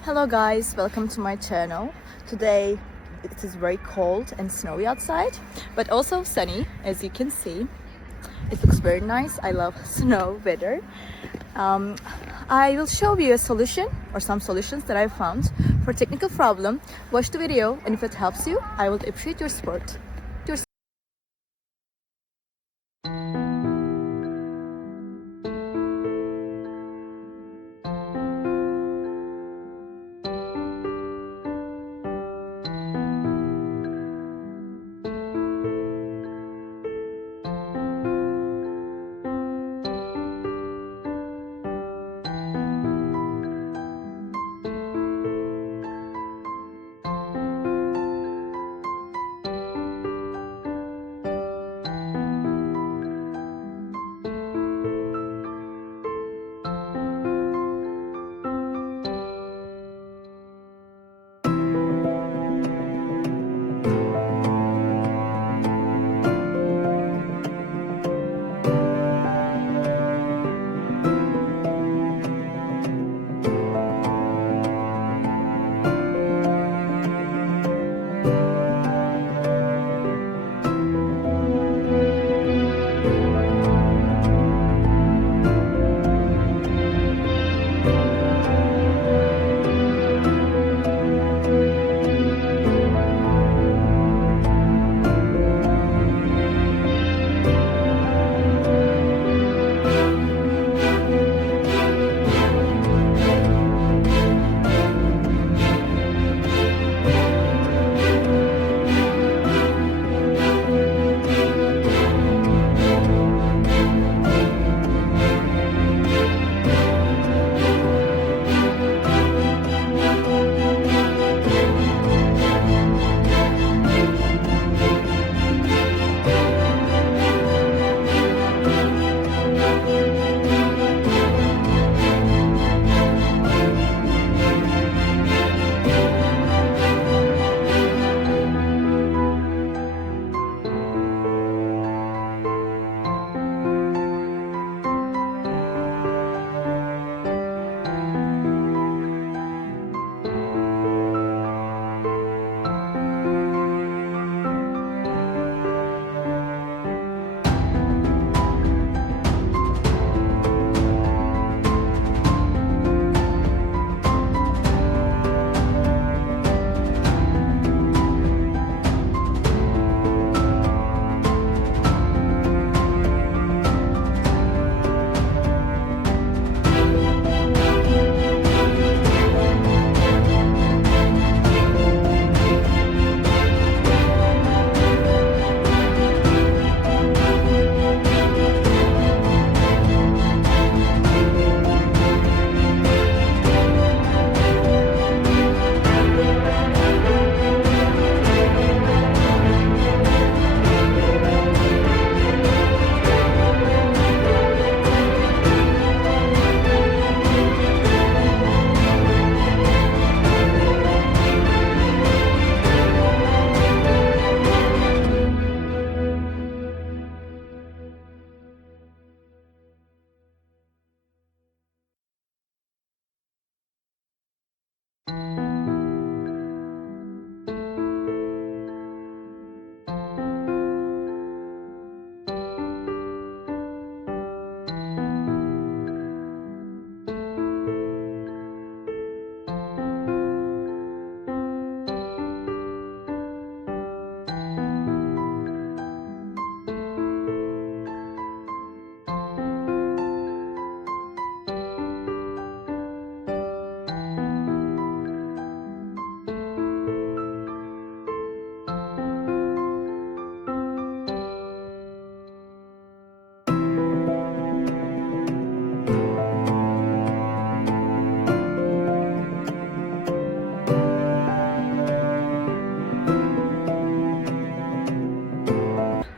Hello guys, welcome to my channel. Today it is very cold and snowy outside, but also sunny, as you can see. It looks very nice. I love snow weather. I will show you a solution or some solutions that I found for technical problem. Watch the video, and if it helps you, I would appreciate your support.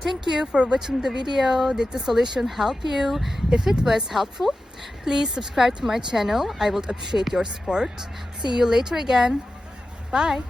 Thank you for watching the video. Did the solution help you? If it was helpful, please subscribe to my channel. I would appreciate your support. See you later again. Bye.